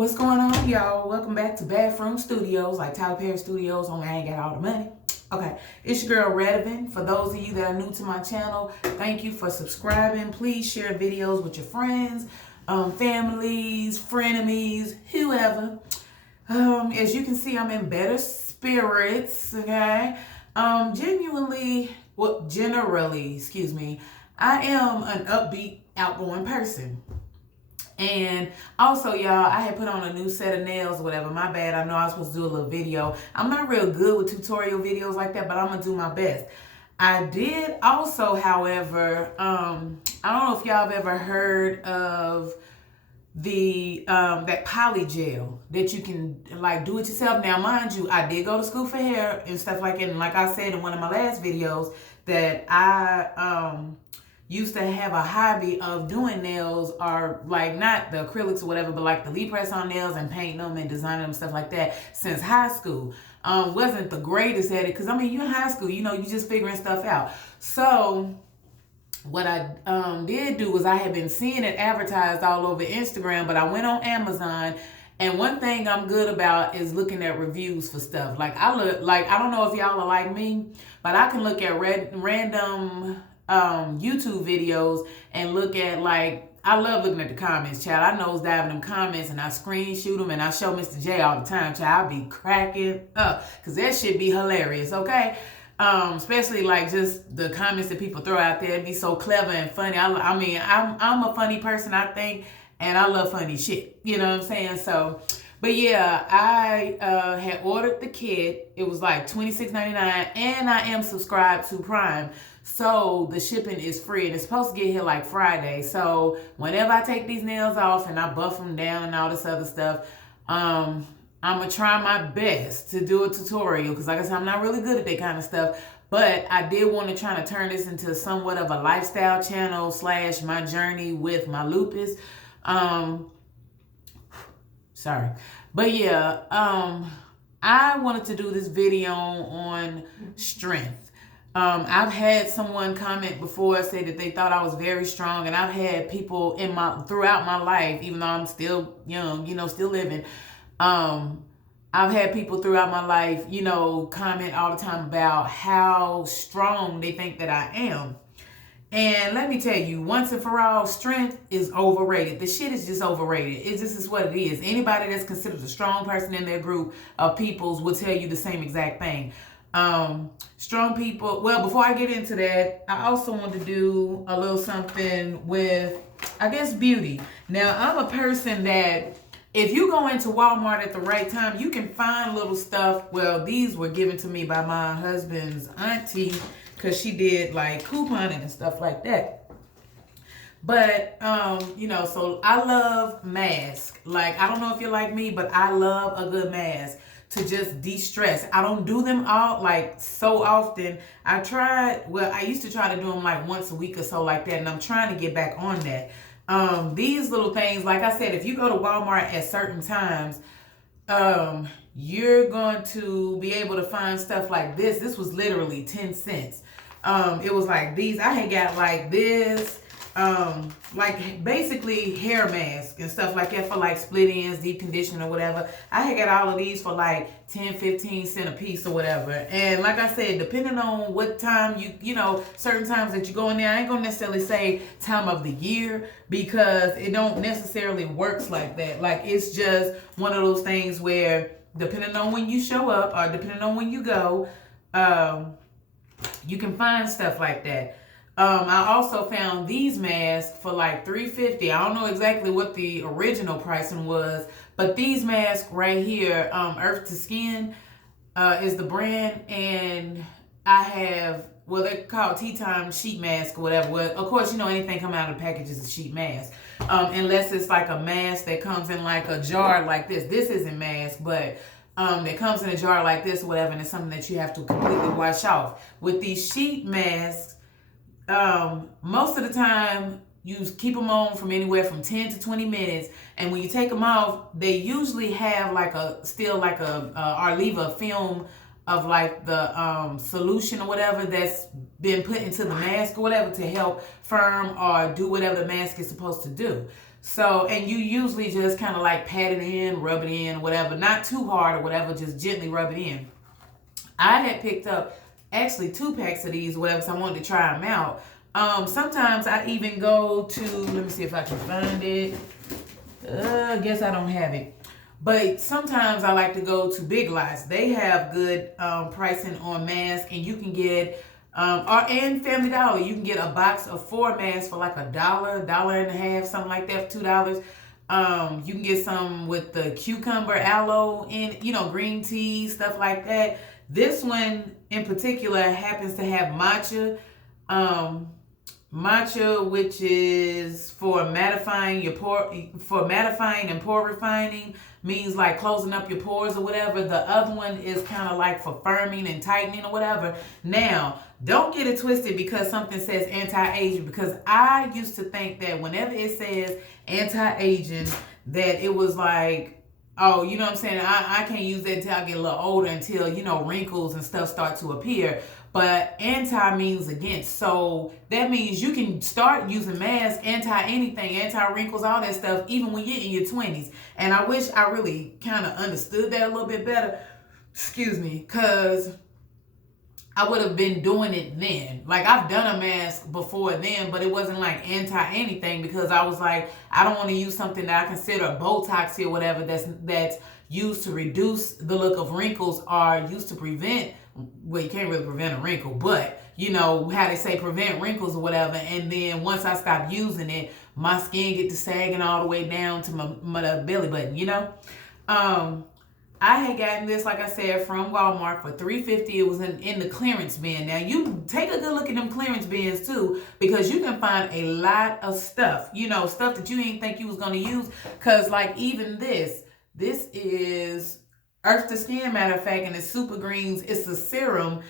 What's going on, y'all? Welcome back to Bathroom Studios, like Tyler Perry Studios, only I ain't got all the money. Okay, it's your girl Redevin. For those of you that are new to my channel, thank you for subscribing. Please share videos with your friends, families, frenemies, whoever. As you can see, I'm in better spirits, okay? Generally, excuse me, I am an upbeat, outgoing person. And also, y'all, I had put on a new set of nails or whatever. My bad. I know I was supposed to do a little video. I'm not real good with tutorial videos like that, but I'm going to do my best. I did also, however, I don't know if y'all have ever heard of the that poly gel that you can like do it yourself. Now, mind you, I did go to school for hair and stuff like that. And like I said in one of my last videos, that I used to have a hobby of doing nails, or like not the acrylics or whatever, but like the Lee press on nails and painting them and designing them, stuff like that, since high school. Wasn't the greatest at it, because I mean, you're in high school, you know, you just figuring stuff out. So what I did do was, I had been seeing it advertised all over Instagram, but I went on Amazon. And one thing I'm good about is looking at reviews for stuff. Like I don't know if y'all are like me, but I can look at random YouTube videos and look at, like, I love looking at the comments, child. I nose dive in them comments and I screenshot them and I show Mr. J all the time, child. I be cracking up because that shit be hilarious, okay? Especially like just the comments that people throw out there. It'd be so clever and funny. I mean, I'm a funny person, I think, and I love funny shit. You know what I'm saying? So, but yeah, I had ordered the kit. It was like $26.99, and I am subscribed to Prime. So the shipping is free, and it's supposed to get here like Friday. So whenever I take these nails off and I buff them down and all this other stuff, I'm going to try my best to do a tutorial, because like I said, I'm not really good at that kind of stuff. But I did want to try to turn this into somewhat of a lifestyle channel / my journey with my lupus. Sorry. But yeah, I wanted to do this video on strength. I've had someone comment before, say that they thought I was very strong, and I've had people throughout my life, even though I'm still young, you know, still living. I've had people throughout my life, you know, comment all the time about how strong they think that I am. And let me tell you, once and for all, strength is overrated. The shit is just overrated. It just is what it is. Anybody that's considered a strong person in their group of peoples will tell you the same exact thing. Strong people, well, before I get into that, I also want to do a little something with, I guess, beauty. Now, I'm a person that, if you go into Walmart at the right time, you can find little stuff. Well, these were given to me by my husband's auntie, because she did like couponing and stuff like that. But, you know, so I love masks. Like, I don't know if you're like me, but I love a good mask to just de-stress. I don't do them all like so often. I used to try to do them like once a week or so like that, and I'm trying to get back on that. These little things, like I said, if you go to Walmart at certain times, you're going to be able to find stuff like this. This was literally 10 cents. It was like these. I had got like this, like basically hair mask and stuff like that for like split ends, deep conditioning or whatever. I had got all of these for like 10, 15 cents a piece or whatever. And like I said, depending on what time you know, certain times that you go in there, I ain't gonna necessarily say time of the year, because it don't necessarily works like that. Like, it's just one of those things where depending on when you show up or depending on when you go, you can find stuff like that. I also found these masks for like $3.50. I don't know exactly what the original pricing was, but these masks right here, Earth to Skin, is the brand, and I have, well, they're called Tea Time sheet mask or whatever. Well, of course, you know, anything coming out of the package is a sheet mask, unless it's like a mask that comes in like a jar like this. This isn't mask, but that comes in a jar like this or whatever, and it's something that you have to completely wash off. With these sheet masks, most of the time you keep them on from anywhere from 10 to 20 minutes, and when you take them off, they usually have like or leave a film of like the solution or whatever that's been put into the mask or whatever to help firm or do whatever the mask is supposed to do. So, and you usually just kind of like pat it in, rub it in, whatever, not too hard or whatever, just gently rub it in. I had picked up actually 2 packs of these, whatever, so I wanted to try them out. Sometimes I even go to, let me see if I can find it. I guess I don't have it. But sometimes I like to go to Big Lots. They have good pricing on masks, and you can get, and Family Dollar, you can get a box of 4 masks for like $1, $1.50, something like that, for $2. You can get some with the cucumber aloe in, green tea, stuff like that. This one in particular happens to have matcha. Matcha, which is for mattifying and pore refining, means like closing up your pores or whatever. The other one is kind of like for firming and tightening or whatever. Now, don't get it twisted because something says anti-aging, because I used to think that whenever it says anti-aging, that it was like, oh, you know what I'm saying? I can't use that until I get a little older, until, wrinkles and stuff start to appear. But anti means against. So that means you can start using masks, anti-anything, anti-wrinkles, all that stuff, even when you're in your 20s. And I wish I really kind of understood that a little bit better. Excuse me. Because I would have been doing it then. Like, I've done a mask before then, but it wasn't like anti-anything, because I was like, I don't want to use something that I consider Botox or whatever that's used to reduce the look of wrinkles, or used to prevent, well, you can't really prevent a wrinkle, but how they say prevent wrinkles or whatever. And then once I stopped using it, my skin get to sagging all the way down to my belly button, I had gotten this, like I said, from Walmart for $3.50. It was in the clearance bin. Now, you take a good look at them clearance bins, too, because you can find a lot of stuff, stuff that you didn't think you was going to use. Because, like, even this is Earth to Skin, matter of fact, and it's Super Greens. It's a serum.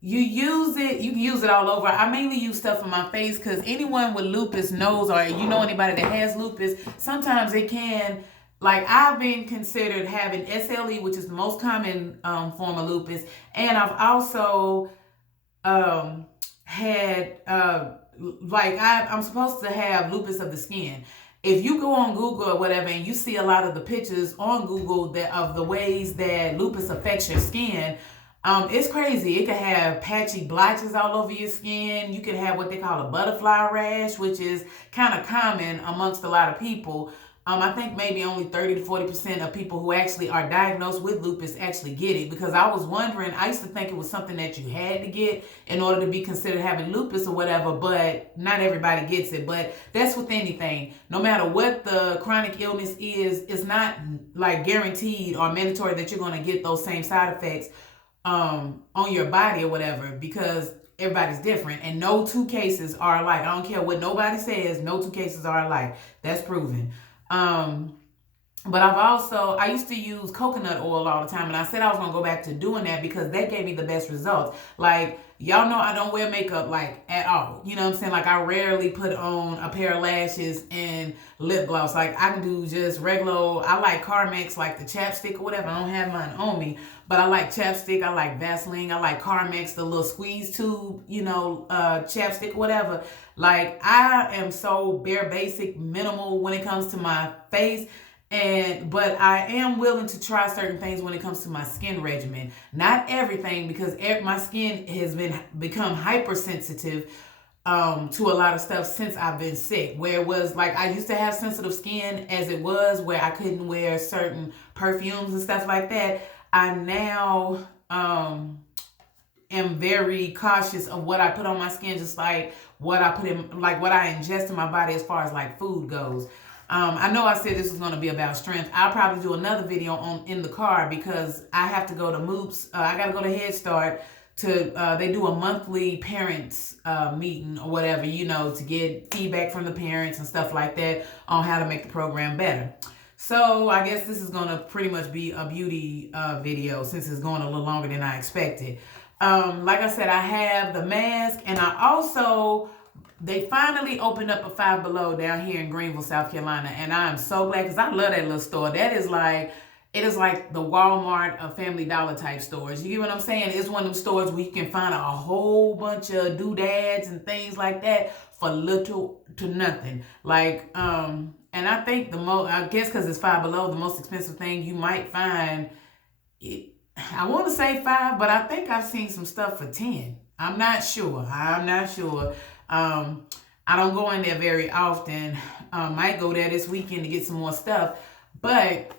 You can use it all over. I mainly use stuff on my face because anyone with lupus knows, or anybody that has lupus, sometimes it can... Like, I've been considered having SLE, which is the most common form of lupus. And I've also had, I'm supposed to have lupus of the skin. If you go on Google or whatever and you see a lot of the pictures on Google of the ways that lupus affects your skin, it's crazy. It could have patchy blotches all over your skin. You could have what they call a butterfly rash, which is kind of common amongst a lot of people. I think maybe only 30 to 40% of people who actually are diagnosed with lupus actually get it. Because I was wondering, I used to think it was something that you had to get in order to be considered having lupus or whatever, but not everybody gets it. But that's with anything. No matter what the chronic illness is, it's not like guaranteed or mandatory that you're going to get those same side effects on your body or whatever, because everybody's different and no 2 cases are alike. I don't care what nobody says, no 2 cases are alike. That's proven. But I used to use coconut oil all the time, and I said I was going to go back to doing that because that gave me the best results. Like, y'all know I don't wear makeup, like, at all. You know what I'm saying? Like, I rarely put on a pair of lashes and lip gloss. Like, I can do just regular, I like Carmex, like the chapstick or whatever. I don't have mine on me, but I like chapstick. I like Vaseline. I like Carmex, the little squeeze tube, chapstick or whatever. Like, I am so bare basic, minimal when it comes to my face. But I am willing to try certain things when it comes to my skin regimen. Not everything, because my skin has become hypersensitive to a lot of stuff since I've been sick. Where it was like I used to have sensitive skin as it was, where I couldn't wear certain perfumes and stuff like that. I now am very cautious of what I put on my skin, just like what I put in, like what I ingest in my body as far as like food goes. I know I said this was going to be about strength. I'll probably do another video in the car because I have to go to MOOPS. I got to go to Head Start they do a monthly parents meeting or whatever, to get feedback from the parents and stuff like that on how to make the program better. So I guess this is going to pretty much be a beauty video since it's going a little longer than I expected. Like I said, I have the mask, and they finally opened up a Five Below down here in Greenville, South Carolina. And I am so glad because I love that little store. That is like, it is like the Walmart or Family Dollar type stores. You get what I'm saying? It's one of them stores where you can find a whole bunch of doodads and things like that for little to nothing. Like, and I think I guess because it's Five Below, the most expensive thing you might find, I want to say $5, but I think I've seen some stuff for $10. I'm not sure. I don't go in there very often. Might go there this weekend to get some more stuff. But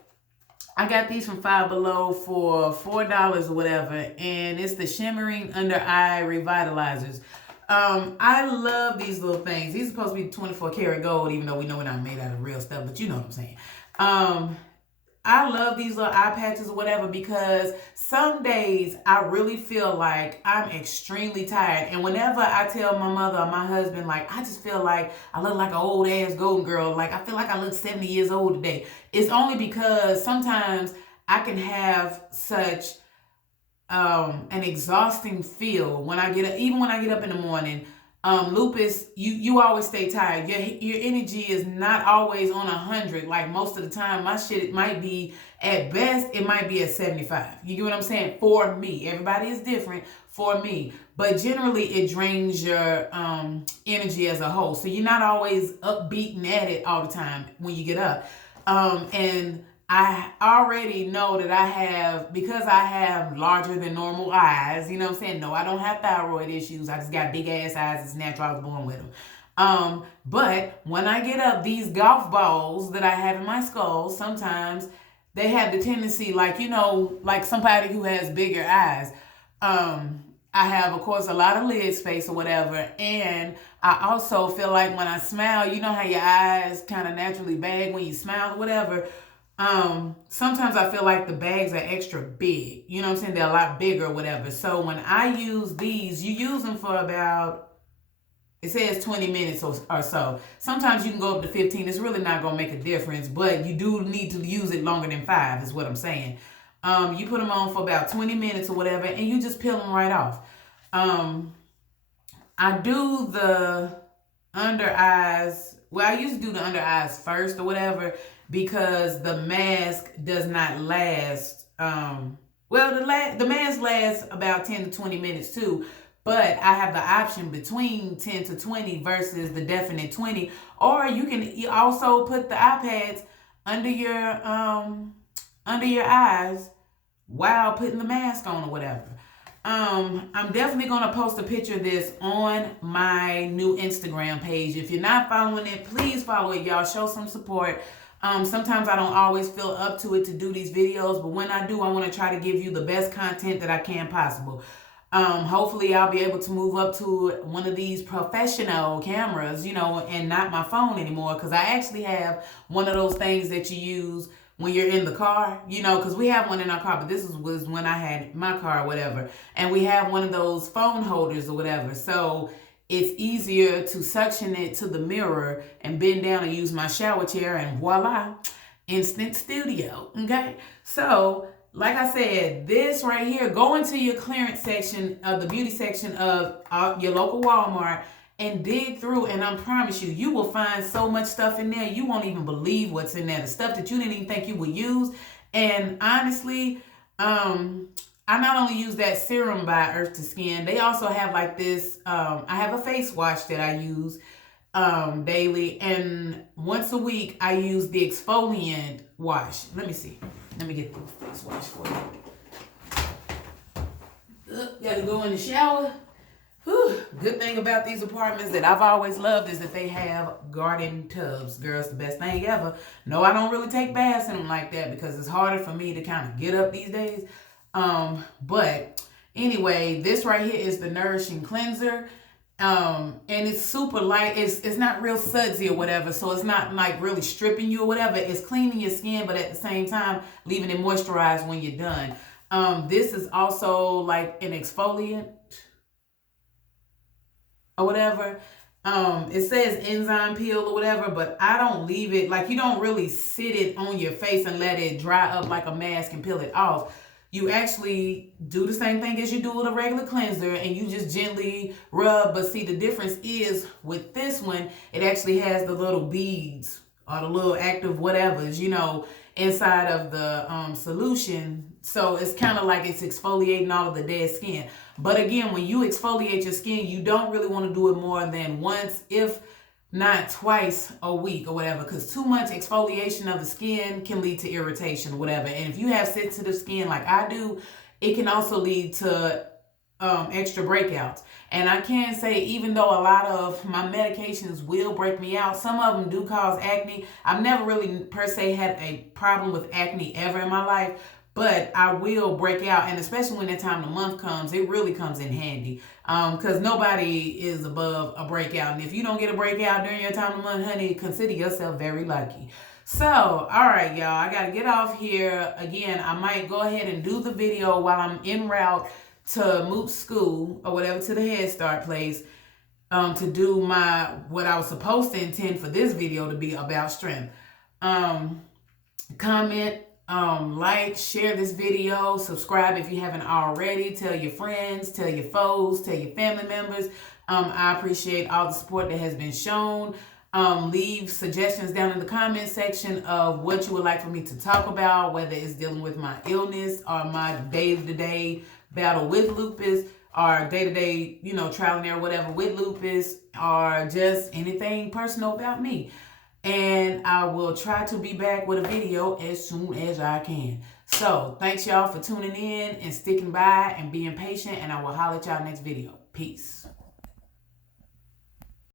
I got these from Five Below for $4 or whatever. And it's the Shimmering Under Eye Revitalizers. I love these little things. These are supposed to be 24 karat gold, even though we know we're not made out of real stuff. But you know what I'm saying. I love these little eye patches or whatever because some days I really feel like I'm extremely tired. And whenever I tell my mother or my husband, like, I just feel like I look like an old ass golden girl. Like, I feel like I look 70 years old today. It's only because sometimes I can have such an exhausting feel when I get up, even when I get up in the morning. Lupus, you always stay tired. Your energy is not always on 100. Like most of the time, my shit, it might be at best, it might be at 75. You get what I'm saying? For me, everybody is different. For me, but generally, it drains your energy as a whole. So you're not always upbeat and at it all the time when you get up. And I already know that because I have larger than normal eyes, you know what I'm saying? No, I don't have thyroid issues. I just got big ass eyes. It's natural. I was born with them. But when I get up, these golf balls that I have in my skull, sometimes they have the tendency, like, you know, like somebody who has bigger eyes. I have, of course, a lot of lid space or whatever. And I also feel like when I smile, you know how your eyes kind of naturally bag when you smile or whatever. Sometimes I feel like the bags are extra big. You know what I'm saying? They're a lot bigger or whatever. So when I use these, you use them for about, it says 20 minutes or so. Sometimes you can go up to 15. It's really not going to make a difference, but you do need to use it longer than 5 is what I'm saying. You put them on for about 20 minutes or whatever, and you just peel them right off. I do the under eyes. Well, I used to do the under eyes first or whatever because the mask does not last. The mask lasts about 10 to 20 minutes too. But I have the option between 10 to 20 versus the definite 20. Or you can also put the iPads under your eyes while putting the mask on or whatever. I'm definitely going to post a picture of this on my new Instagram page. If you're not following it, please follow it, y'all. Show some support. Sometimes I don't always feel up to it to do these videos, but when I do, I want to try to give you the best content that I can possible. Hopefully I'll be able to move up to one of these professional cameras, you know, and not my phone anymore, because I actually have one of those things that you use when you're in the car, you know, because we have one in our car, but this was when I had my car or whatever, and we have one of those phone holders or whatever, so it's easier to suction it to the mirror and bend down and use my shower chair, and voila, instant studio, okay? So, like I said, this right here, go into your clearance section of the beauty section of your local Walmart and dig through, and I promise you, you will find so much stuff in there, you won't even believe what's in there, the stuff that you didn't even think you would use. And honestly, I not only use that serum by Earth to Skin, they also have like this, I have a face wash that I use daily, and once a week, I use the exfoliant wash. Let me see. Let me get the face wash for you. Gotta go in the shower. Whew. Good thing about these apartments that I've always loved is that they have garden tubs. Girls, the best thing ever. No, I don't really take baths in them like that because it's harder for me to kind of get up these days. But anyway, this right here is the Nourishing Cleanser. And it's super light. It's not real sudsy or whatever, so it's not like really stripping you or whatever. It's cleaning your skin, but at the same time, leaving it moisturized when you're done. This is also like an exfoliant or whatever. It says enzyme peel or whatever, but I don't leave it, like you don't really sit it on your face and let it dry up like a mask and peel it off. You actually do the same thing as you do with a regular cleanser, and you just gently rub. But see, the difference is with this one, it actually has the little beads or the little active whatever's, you know, inside of the solution. So it's kind of like it's exfoliating all of the dead skin. But again, when you exfoliate your skin, you don't really want to do it more than once, if not twice a week or whatever, because too much exfoliation of the skin can lead to irritation or whatever. And if you have sensitive skin like I do, it can also lead to extra breakouts. And I can say, even though a lot of my medications will break me out, some of them do cause acne. I've never really per se had a problem with acne ever in my life, but I will break out, and especially when that time of the month comes, it really comes in handy, because nobody is above a breakout. And if you don't get a breakout during your time of the month, honey, consider yourself very lucky. So, all right, y'all, I got to get off here. Again, I might go ahead and do the video while I'm en route to Moot School or whatever, to the Head Start place, to do what I was supposed to intend for this video to be about strength. Comment, like, share this video, subscribe if you haven't already, tell your friends, tell your foes, tell your family members. I appreciate all the support that has been shown. Leave suggestions down in the comment section of what you would like for me to talk about, whether it's dealing with my illness or my day-to-day battle with lupus, or day-to-day, you know, trial and error, whatever, with lupus, or just anything personal about me. And I will try to be back with a video as soon as I can. So, thanks y'all for tuning in and sticking by and being patient, and I will holler at y'all next video. Peace.